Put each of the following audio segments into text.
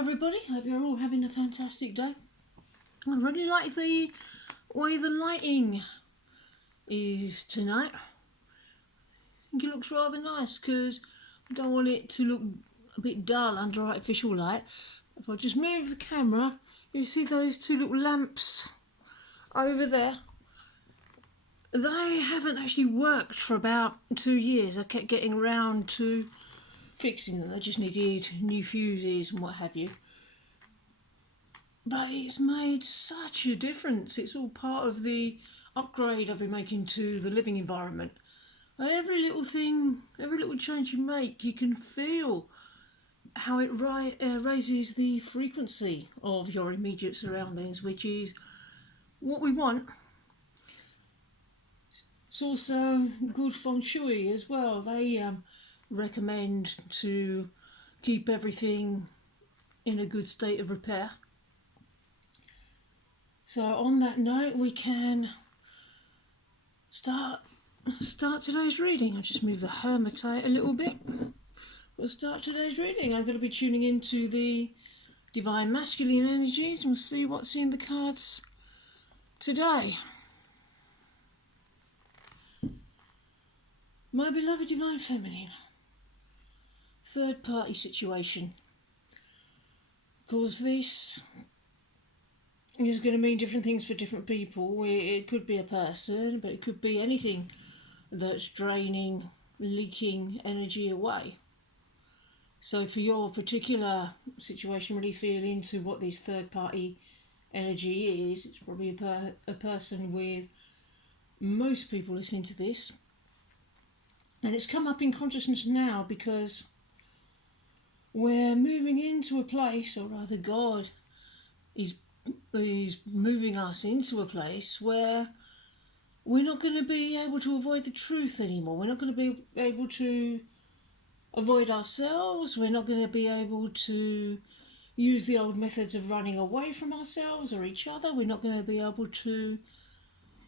everybody, hope you're all having a fantastic day. I really like the way the lighting is tonight. I think it looks rather nice because I don't want it to look a bit dull under artificial light. If I just move the camera, you see those two little lamps over there. They haven't actually worked for about 2 years. I kept getting around to fixing them. They just needed new fuses and what have you. But it's made such a difference. It's all part of the upgrade I've been making to the living environment. Every little thing, every little change you make, you can feel how it raises the frequency of your immediate surroundings, which is what we want. It's also good feng shui as well. They recommend to keep everything in a good state of repair. So on that note, we can start today's reading. I'll just move the hermitite a little bit. We'll start today's reading. I'm going to be tuning into the divine masculine energies and we'll see what's in the cards today. My beloved divine feminine, third party situation. Of course, this is going to mean different things for different people. It could be a person, but it could be anything that's draining, leaking energy away. So for your particular situation, really feel into what this third party energy is. It's probably a person with most people listening to this. And it's come up in consciousness now because we're moving into a place, or rather God is moving us into a place where we're not going to be able to avoid the truth anymore. We're not going to be able to avoid ourselves. We're not going to be able to use the old methods of running away from ourselves or each other. We're not going to be able to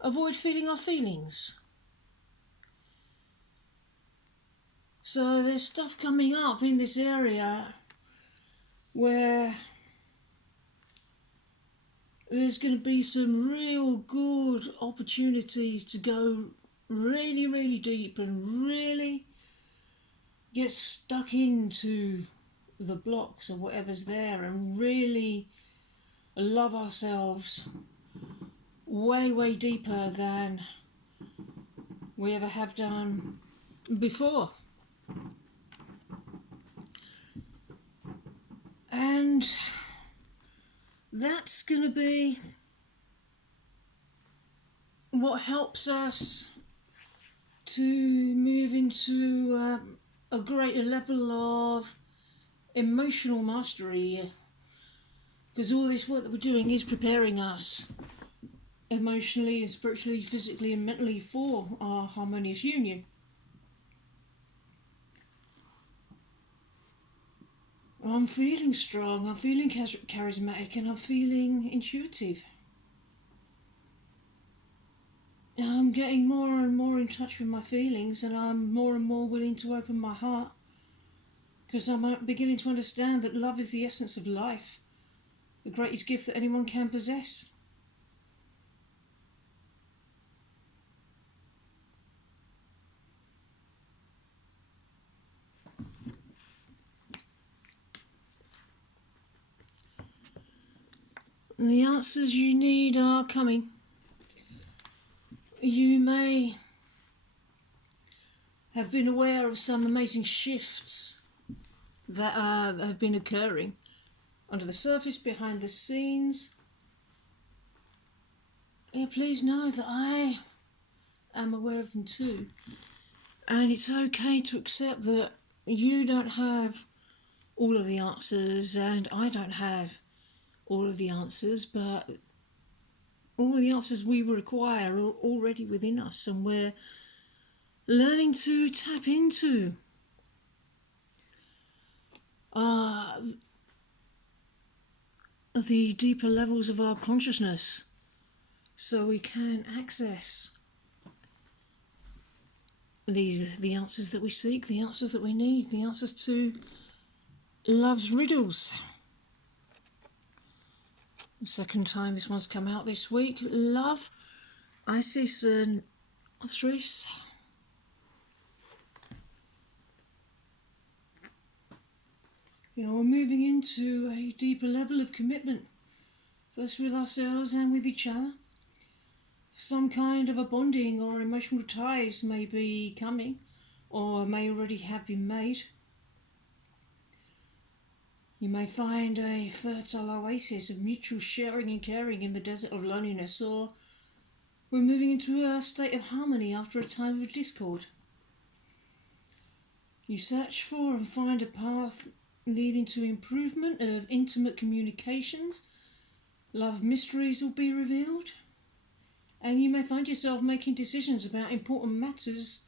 avoid feeling our feelings. So there's stuff coming up in this area where there's going to be some real good opportunities to go really, really deep and really get stuck into the blocks or whatever's there and really love ourselves way, way deeper than we ever have done before. And that's going to be what helps us to move into a greater level of emotional mastery, because all this work that we're doing is preparing us emotionally and spiritually, physically and mentally for our harmonious union. I'm feeling strong, I'm feeling charismatic, and I'm feeling intuitive. I'm getting more and more in touch with my feelings, and I'm more and more willing to open my heart, because I'm beginning to understand that love is the essence of life, the greatest gift that anyone can possess. And the answers you need are coming. You may have been aware of some amazing shifts that have been occurring under the surface, behind the scenes. Yeah, please know that I am aware of them too. And it's okay to accept that you don't have all of the answers and I don't have all of the answers, but all of the answers we require are already within us, and we're learning to tap into the deeper levels of our consciousness so we can access the answers that we seek, the answers that we need, the answers to love's riddles. The second time this one's come out this week. Love, Isis and Thris. You know, we're moving into a deeper level of commitment, first with ourselves and with each other. Some kind of a bonding or emotional ties may be coming, or may already have been made. You may find a fertile oasis of mutual sharing and caring in the desert of loneliness, or we're moving into a state of harmony after a time of discord. You search for and find a path leading to improvement of intimate communications. Love mysteries will be revealed, and you may find yourself making decisions about important matters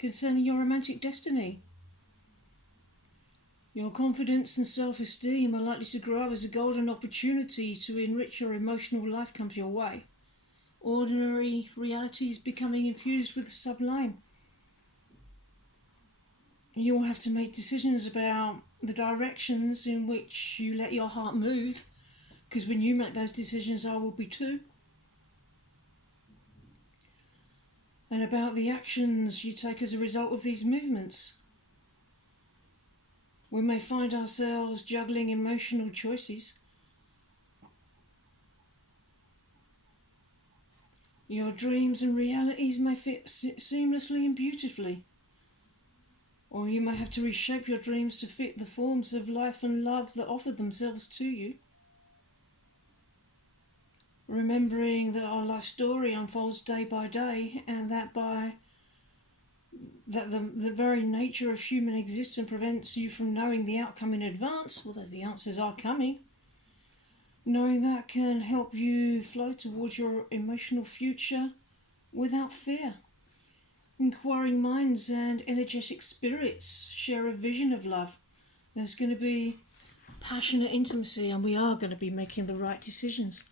concerning your romantic destiny. Your confidence and self-esteem are likely to grow as a golden opportunity to enrich your emotional life comes your way. Ordinary reality is becoming infused with the sublime. You will have to make decisions about the directions in which you let your heart move, because when you make those decisions, I will be too. And about the actions you take as a result of these movements. We may find ourselves juggling emotional choices. Your dreams and realities may fit seamlessly and beautifully. Or you may have to reshape your dreams to fit the forms of life and love that offer themselves to you. Remembering that our life story unfolds day by day, and that the very nature of human existence prevents you from knowing the outcome in advance, although the answers are coming. Knowing that can help you flow towards your emotional future without fear. Inquiring minds and energetic spirits share a vision of love. There's going to be passionate intimacy, and we are going to be making the right decisions.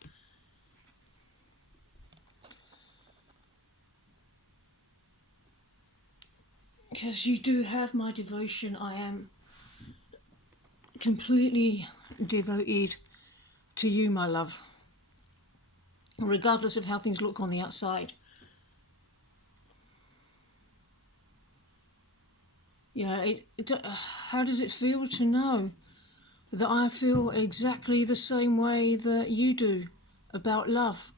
Because you do have my devotion. I am completely devoted to you, my love, regardless of how things look on the outside. Yeah, how does it feel to know that I feel exactly the same way that you do about love?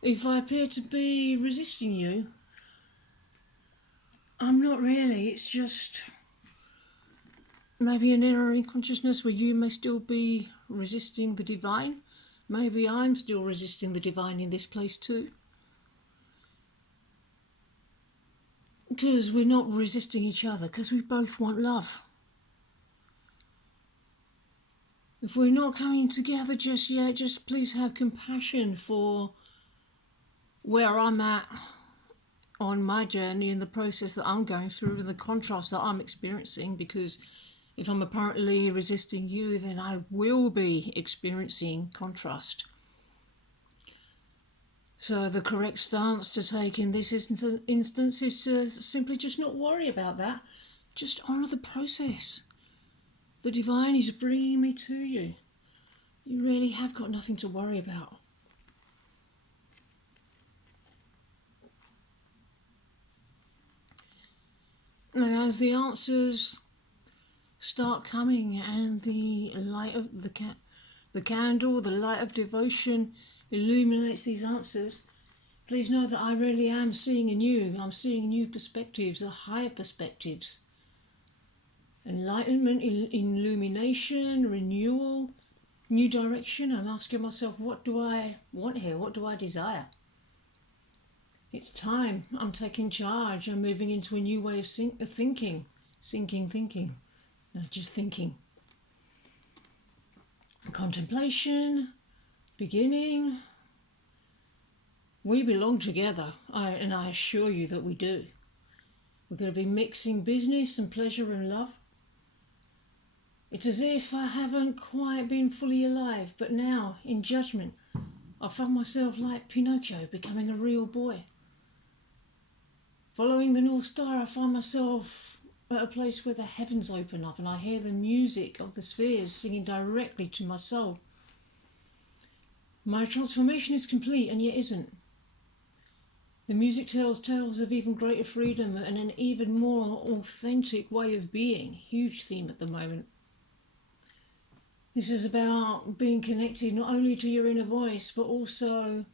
If I appear to be resisting you, I'm not really. It's just maybe an inner consciousness where you may still be resisting the divine. Maybe I'm still resisting the divine in this place too. Because we're not resisting each other, because we both want love. If we're not coming together just yet, just please have compassion for where I'm at on my journey and the process that I'm going through and the contrast that I'm experiencing, because if I'm apparently resisting you, then I will be experiencing contrast. So the correct stance to take in this instance is to simply just not worry about that. Just honour the process. The divine is bringing me to you. You really have got nothing to worry about. And as the answers start coming and the light of the candle, the light of devotion illuminates these answers, please know that I really am seeing anew. I'm seeing new perspectives, the higher perspectives. Enlightenment, illumination, renewal, new direction. I'm asking myself, what do I want here? What do I desire? It's time. I'm taking charge. I'm moving into a new way of thinking. Thinking. No, just thinking. Contemplation, beginning. We belong together, and I assure you that we do. We're going to be mixing business and pleasure and love. It's as if I haven't quite been fully alive, but now, in judgment, I find myself like Pinocchio, becoming a real boy. Following the North Star, I find myself at a place where the heavens open up and I hear the music of the spheres singing directly to my soul. My transformation is complete and yet isn't. The music tells tales of even greater freedom and an even more authentic way of being. Huge theme at the moment. This is about being connected not only to your inner voice, but also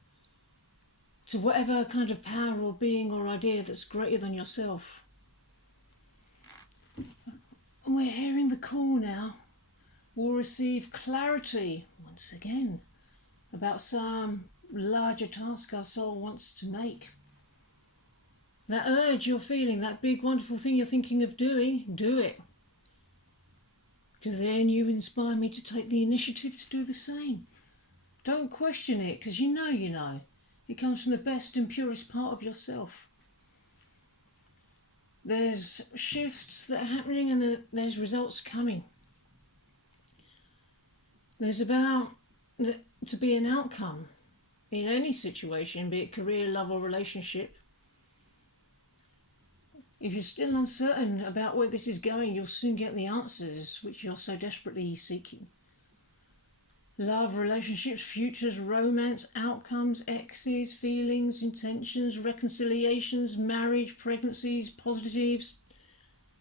to whatever kind of power or being or idea that's greater than yourself. We're hearing the call now. We'll receive clarity once again about some larger task our soul wants to make. That urge you're feeling, that big wonderful thing you're thinking of doing, do it. Because then you inspire me to take the initiative to do the same. Don't question it, because you know you know. It comes from the best and purest part of yourself. There's shifts that are happening and there's results coming. There's about to be an outcome in any situation, be it career, love or relationship. If you're still uncertain about where this is going, you'll soon get the answers which you're so desperately seeking. Love, relationships, futures, romance, outcomes, exes, feelings, intentions, reconciliations, marriage, pregnancies, positives,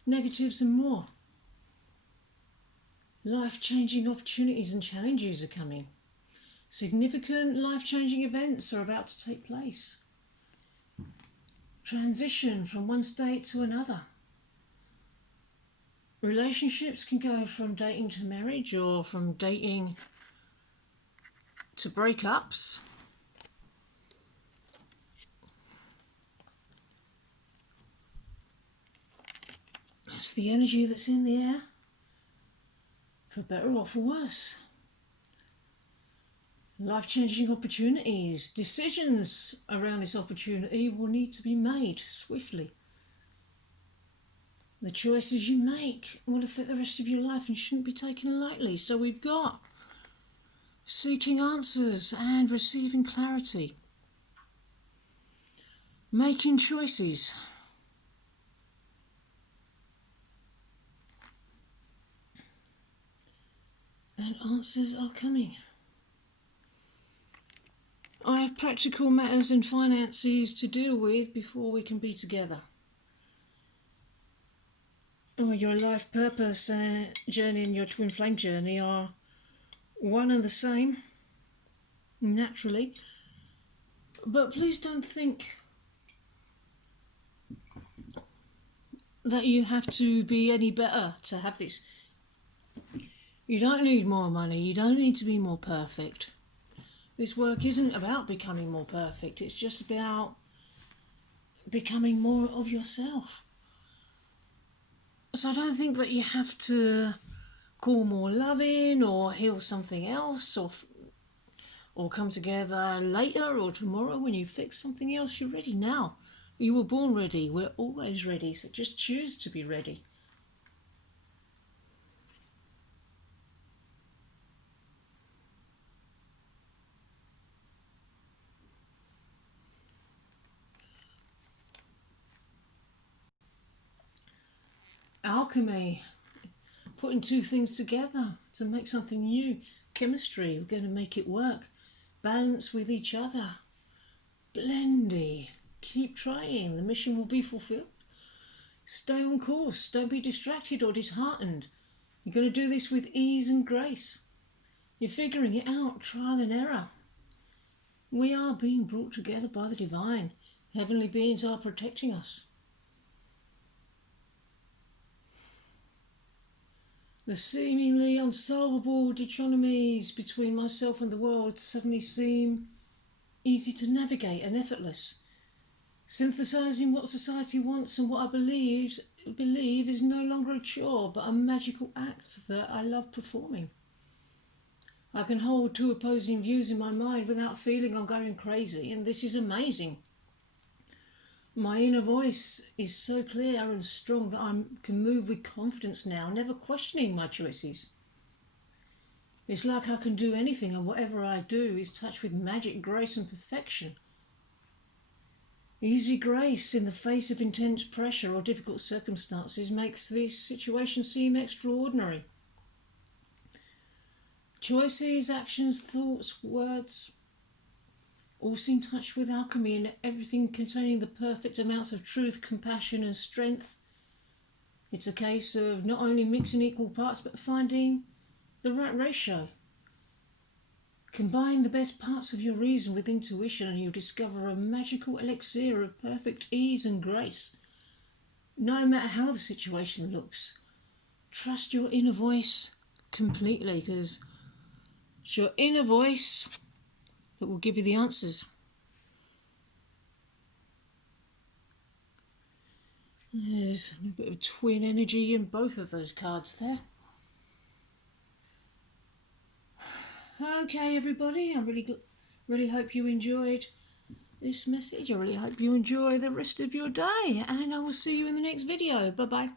negatives and more. Life-changing opportunities and challenges are coming. Significant life-changing events are about to take place. Transition from one state to another. Relationships can go from dating to marriage or from dating to breakups. That's the energy that's in the air, for better or for worse. Life-changing opportunities, decisions around this opportunity will need to be made swiftly. The choices you make will affect the rest of your life and shouldn't be taken lightly. So we've got seeking answers and receiving clarity. Making choices. And answers are coming. I have practical matters and finances to deal with before we can be together. Your life purpose journey and your twin flame journey are one and the same, naturally. But please don't think that you have to be any better to have this. You don't need more money, you don't need to be more perfect. This work isn't about becoming more perfect, it's just about becoming more of yourself. So I don't think that you have to call more loving or heal something else or come together later or tomorrow when you fix something else. You're ready now. You were born ready, we're always ready, so just choose to be ready. Alchemy, putting two things together to make something new. Chemistry, we're going to make it work. Balance with each other. Blendy, keep trying, the mission will be fulfilled. Stay on course, don't be distracted or disheartened. You're going to do this with ease and grace. You're figuring it out, trial and error. We are being brought together by the divine. Heavenly beings are protecting us. The seemingly unsolvable dichotomies between myself and the world suddenly seem easy to navigate and effortless. Synthesizing what society wants and what I believe is no longer a chore, but a magical act that I love performing. I can hold two opposing views in my mind without feeling I'm going crazy, and this is amazing. My inner voice is so clear and strong that I can move with confidence now, never questioning my choices. It's like I can do anything, and whatever I do is touched with magic, grace and perfection. Easy grace in the face of intense pressure or difficult circumstances makes this situation seem extraordinary. Choices, actions, thoughts, words all seem touched with alchemy, and everything containing the perfect amounts of truth, compassion and strength. It's a case of not only mixing equal parts but finding the right ratio. Combine the best parts of your reason with intuition and you'll discover a magical elixir of perfect ease and grace. No matter how the situation looks, trust your inner voice completely, because it's your inner voice that will give you the answers. There's a bit of twin energy in both of those cards there. Okay, everybody, I really hope you enjoyed this message. I really hope you enjoy the rest of your day, and I will see you in the next video. Bye bye.